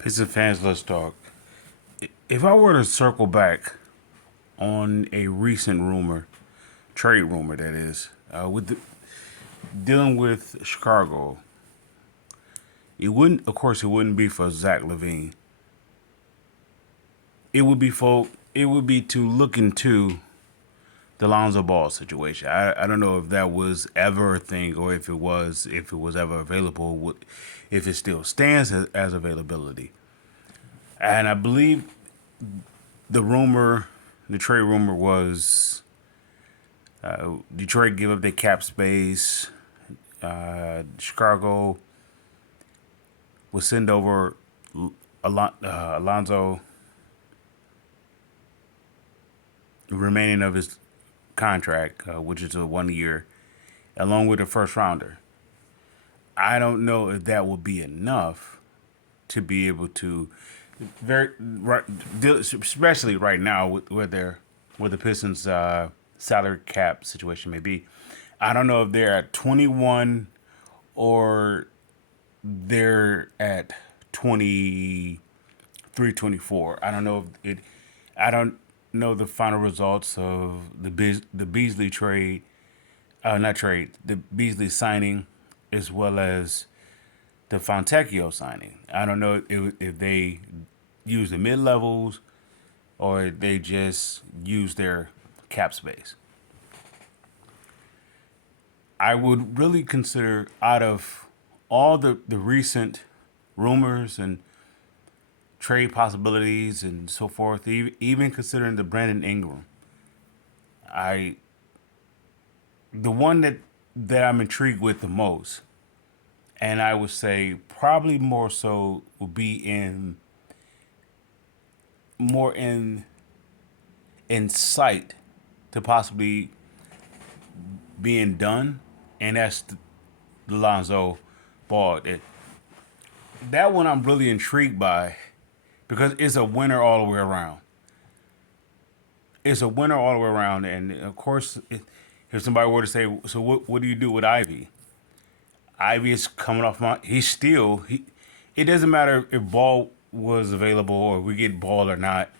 Pistons fans, let's talk. If I were to circle back on a recent rumor, trade rumor that is, dealing with Chicago, of course, it wouldn't be for Zach Levine. It would be to look into the Lonzo Ball situation. I don't know if that was ever a thing or if it was ever available, if it still stands as availability. And I believe the rumor, the trade rumor was Detroit give up their cap space. Chicago will send over Alonzo, the remaining of his contract, which is a 1 year, along with a first rounder. I don't know if that will be enough to be able to very right, especially right now where the Pistons salary cap situation may be. I don't know if they're at 21 or they're at 23, 24. I don't know if it. I don't know the final results of the Beasley trade, not trade, the Beasley signing, as well as the Fontecchio signing. I don't know if they use the mid levels or they just use their cap space. I would really consider out of all the recent rumors and trade possibilities and so forth, even considering the Brandon Ingram, I the one that I'm intrigued with the most, and I would say probably more so would be more in sight to possibly being done, and that's the Lonzo Ball. That one I'm really intrigued by because it's a winner all the way around. It's a winner all the way around, and of course, if somebody were to say, "So what do you do with Ivy?" Ivy is coming off my. He's still he. It doesn't matter if Ball was available or we get Ball or not.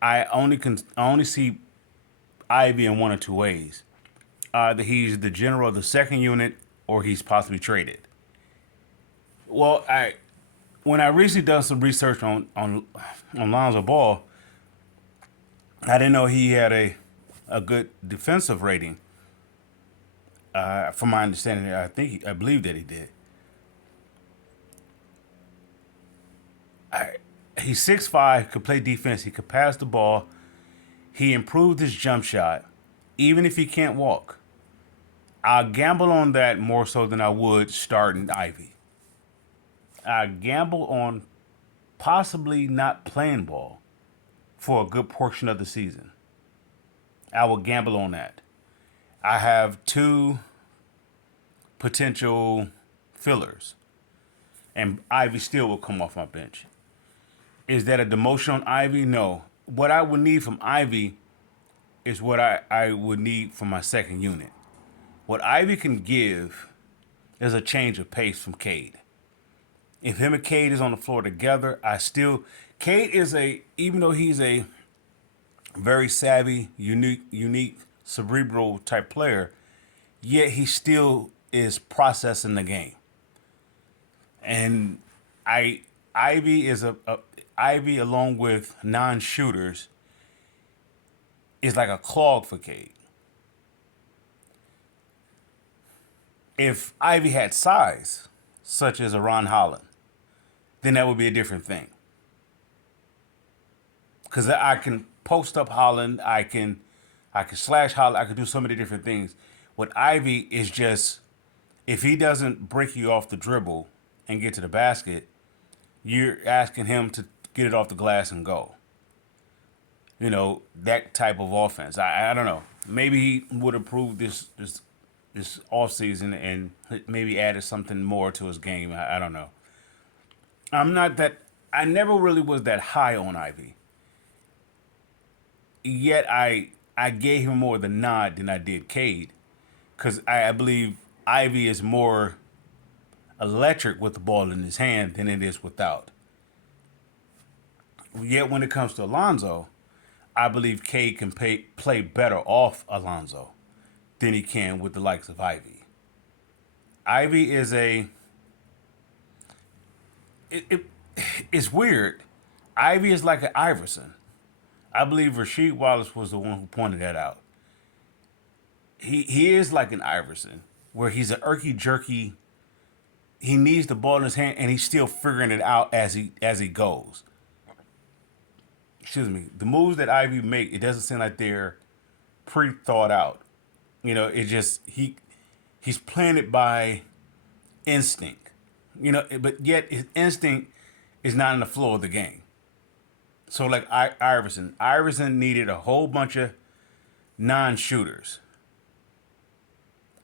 I only see Ivy in one or two ways. Either he's the general of the second unit or he's possibly traded. Well, I when I recently done some research on Lonzo Ball, I didn't know he had a good defensive rating. From my understanding, I believe that he did. I, he's 6'5", could play defense. He could pass the ball. He improved his jump shot, even if he can't walk. I'll gamble on that more so than I would starting Ivy. I gamble on possibly not playing ball for a good portion of the season. I will gamble on that. I have two potential fillers, and Ivy still will come off my bench. Is that a demotion on Ivy? No. What I would need from Ivy is what I would need from my second unit. What Ivy can give is a change of pace from Cade. If him and Cade is on the floor together, Cade is even though he's a very savvy, unique, cerebral type player, yet he still is processing the game. And I Ivy is a Ivy along with non-shooters is like a clog for Cade. If Ivy had size, such as a Ron Holland, then that would be a different thing. Because I can post up Holland, I can slash Holland, I can do so many different things. With Ivy is just if he doesn't break you off the dribble and get to the basket, you're asking him to get it off the glass and go. You know that type of offense. I don't know. Maybe he would improve this off season and maybe added something more to his game. I don't know. I'm not that. I never really was that high on Ivy. Yet I gave him more of the nod than I did Cade, because I believe Ivy is more electric with the ball in his hand than it is without. Yet when it comes to Alonzo, I believe Cade can play better off Alonzo than he can with the likes of Ivy. Ivy is it, it it's weird. Ivy is like an Iverson. I believe Rasheed Wallace was the one who pointed that out. He is like an Iverson, where he's an irky jerky. He needs the ball in his hand, and he's still figuring it out as he goes. Excuse me. The moves that Ivy make, it doesn't seem like they're pre thought out. It just he's playing it by instinct. But yet his instinct is not in the flow of the game. So like Iverson needed a whole bunch of non-shooters.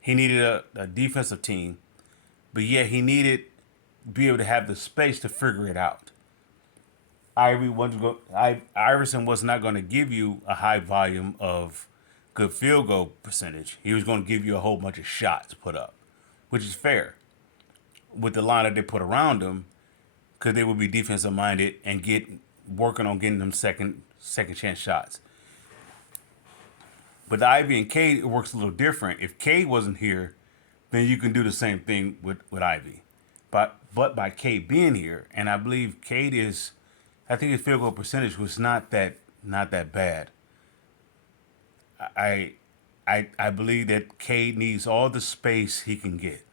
He needed a defensive team, but yet he needed to be able to have the space to figure it out. Iverson was not going to give you a high volume of good field goal percentage. He was going to give you a whole bunch of shots put up, which is fair with the line that they put around him, because they would be defensive minded and get working on getting them second chance shots. But the Ivy and Cade, it works a little different. If Cade wasn't here, then you can do the same thing with Ivy. But by Cade being here, and I believe Cade is, I think his field goal percentage was not that bad. I I believe that Cade needs all the space he can get.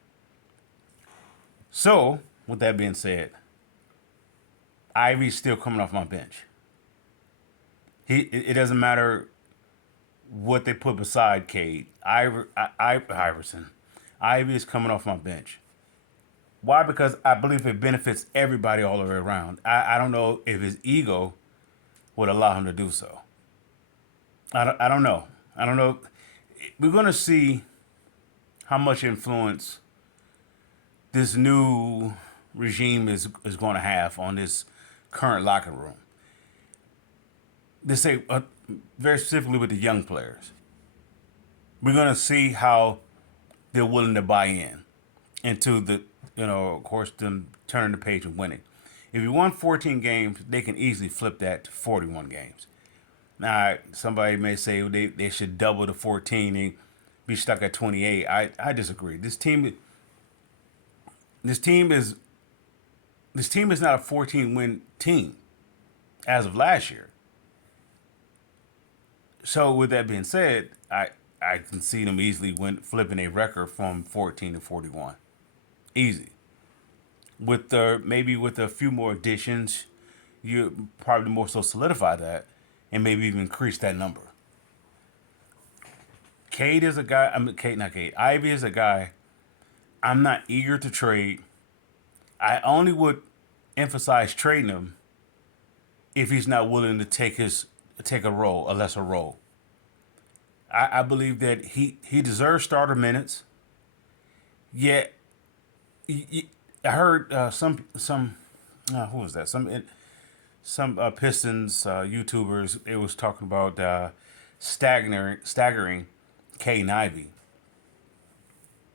So, with that being said, Ivy's still coming off my bench. It doesn't matter what they put beside Cade. Iverson. Ivy is coming off my bench. Why? Because I believe it benefits everybody all the way around. I don't know if his ego would allow him to do so. I don't know. I don't know. We're going to see how much influence this new regime is going to have on this current locker room. They say very specifically with the young players. We're going to see how they're willing to buy in into the, of course, them turning the page and winning. If you won 14 games, they can easily flip that to 41 games. Now, somebody may say they should double the 14 and be stuck at 28. I disagree. This team is not a 14 win team as of last year. So with that being said, I can see them easily flipping a record from 14 to 41. Easy. Maybe with a few more additions, you probably more so solidify that and maybe even increase that number. Cade is a guy. Not Cade. Ivy is a guy I'm not eager to trade. I only would emphasize trading him if he's not willing to take a lesser role. I believe that he deserves starter minutes. Yet, I heard some who was that? Some Pistons YouTubers. It was talking about staggering K and Ivy.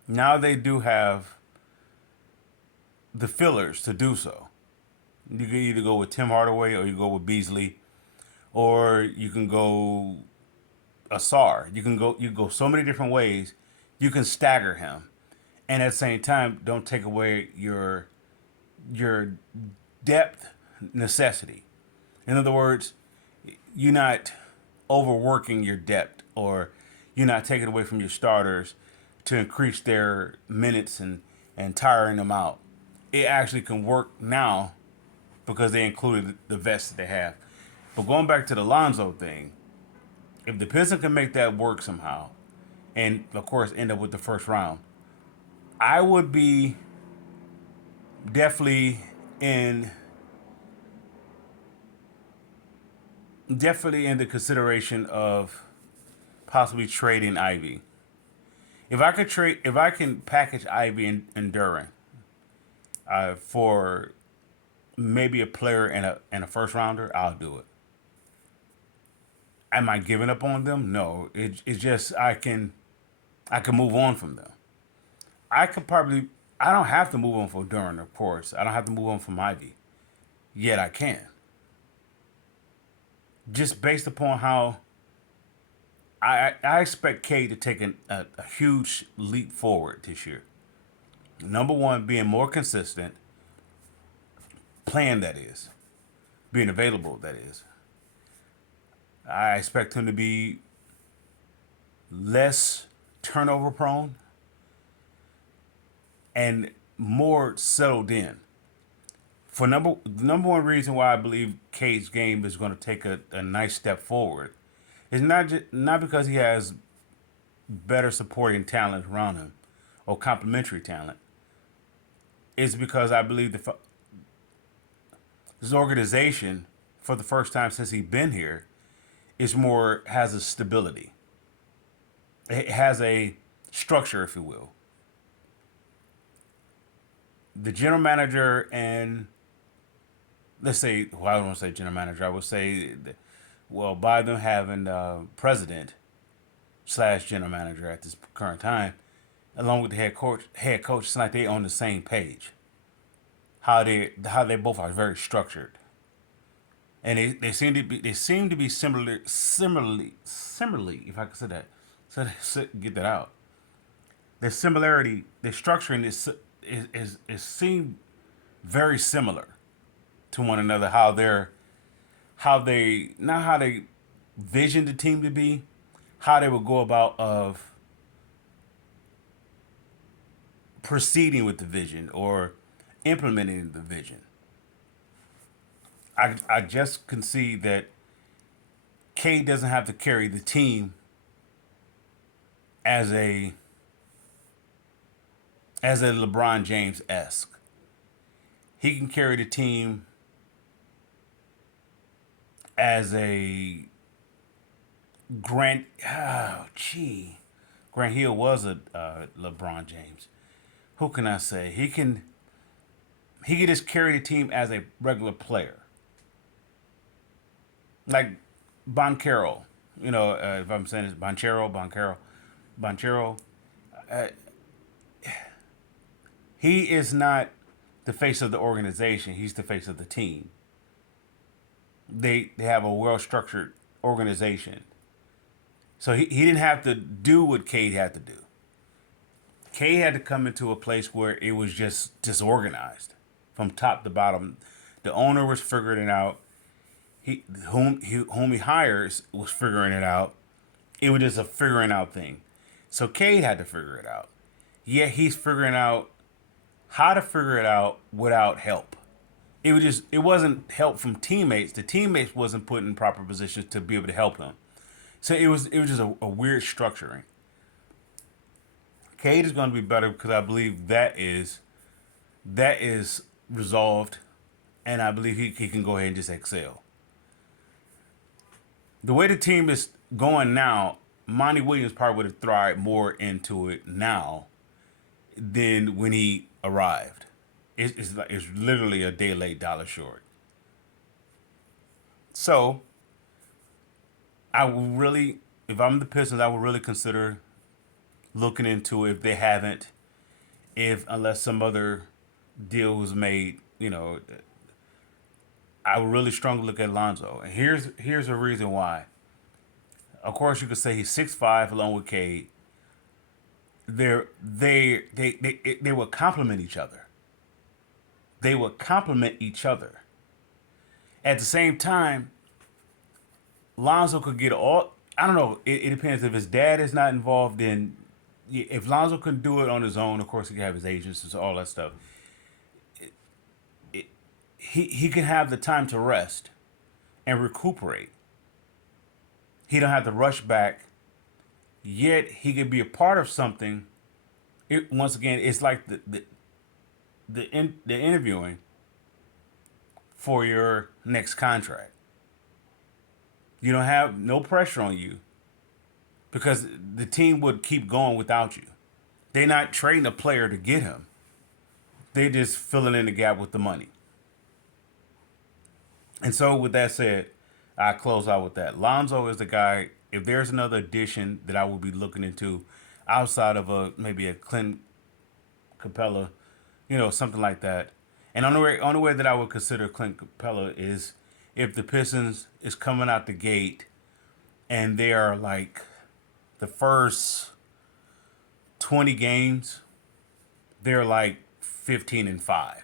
Now they do have the fillers to do so. You can either go with Tim Hardaway or you go with Beasley, or you can go Asar. You go so many different ways. You can stagger him, and at the same time, don't take away your depth necessity. In other words, you're not overworking your depth, or you're not taking away from your starters to increase their minutes and tiring them out. It actually can work now because they included the vets that they have. But going back to the Lonzo thing, if the Pistons can make that work somehow, and of course end up with the first round, I would be definitely in the consideration of possibly trading Ivy. If I can package Ivy and Duran for maybe a player and a first rounder, I'll do it. Am I giving up on them? No. It's just I can move on from them. I don't have to move on from Duran, of course. I don't have to move on from Ivy. Yet I can. just based upon how I expect Cade to take a huge leap forward this year. Number one, being more consistent, playing that is, being available that is. I expect him to be less turnover prone and more settled in. For the number one reason why I believe Cade's game is going to take a nice step forward is not because he has better supporting talent around him or complementary talent. It's because I believe this organization, for the first time since he's been here, is more has a stability. It has a structure, if you will. The general manager and let's say, well, I don't want to say general manager. I would say, well, by them having president slash general manager at this current time, along with the head coach, it's like they on the same page. How they both are very structured, and they seem to be similarly, if I could say that, so get that out. The similarity, the structuring is seem very similar to one another. How they not how they vision the team to be, how they would go about of proceeding with the vision or implementing the vision. I just concede that K doesn't have to carry the team as a LeBron James esque. He can carry the team as a Grant. Oh, gee, Grant Hill was a LeBron James. Who can I say? He can just carry the team as a regular player, like Boncaro. If I'm saying it's Boncaro. Uh, he is not the face of the organization. He's the face of the team. They have a well structured organization, so he didn't have to do what Cade had to do. Cade had to come into a place where it was just disorganized from top to bottom. The owner was figuring it out. Whom he hires was figuring it out. It was just a figuring out thing. So Cade had to figure it out. Yet he's figuring out how to figure it out without help. It wasn't help from teammates. The teammates wasn't put in proper positions to be able to help him. So it was just a weird structuring. Cade is going to be better because I believe that is resolved, and I believe he can go ahead and just excel. The way the team is going now, Monty Williams probably would have thrived more into it now than when he arrived. It's literally a day late, dollar short. So I would really, if I'm the Pistons, I would really consider looking into it if they haven't, if unless some other deal was made. I would really strongly look at Lonzo, and here's a reason why. Of course, you could say he's 6'5", along with Cade. They would complement each other. They would complement each other. At the same time, Lonzo could get all. I don't know. It depends if his dad is not involved in. If Lonzo can do it on his own, of course he can have his agents and all that stuff. It, he can have the time to rest and recuperate. He don't have to rush back. Yet he could be a part of something. Once again, it's like the interviewing for your next contract. You don't have no pressure on you because the team would keep going without you. They're not trading a player to get him. They just filling in the gap with the money. And so, with that said, I close out with that. Lonzo is the guy. If there's another addition that I would be looking into, outside of maybe a Clint Capella, something like that. And only way that I would consider Clint Capella is if the Pistons is coming out the gate and they are like the first 20 games, they're like 15-5.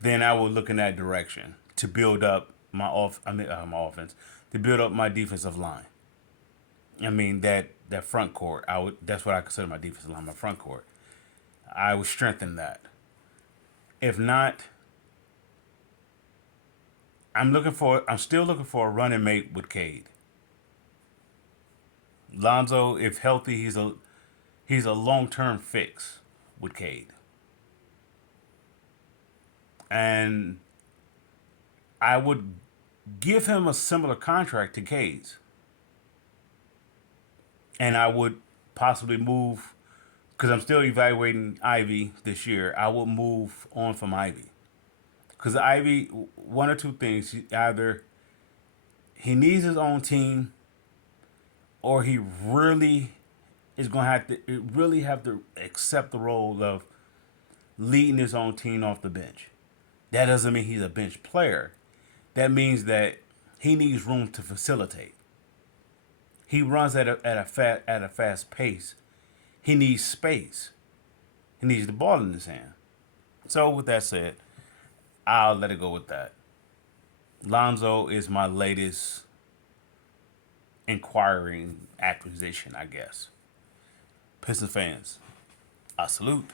Then I would look in that direction to build up my offense, to build up my defensive line. I mean that front court. That's what I consider my defensive line, my front court. I would strengthen that. If not, I'm still looking for a running mate with Cade. Lonzo, if healthy, he's a long term fix with Cade. And I would give him a similar contract to Cade's. And I would possibly move, because I'm still evaluating Ivy this year. I would move on from Ivy. Because Ivy, one or two things, either he needs his own team, or he really is going to have to accept the role of leading his own team off the bench. That doesn't mean he's a bench player. That means that he needs room to facilitate. He runs at a fast pace. He needs space. He needs the ball in his hand. So with that said, I'll let it go with that. Lonzo is my latest inquiring acquisition, I guess. Pistons fans, I salute.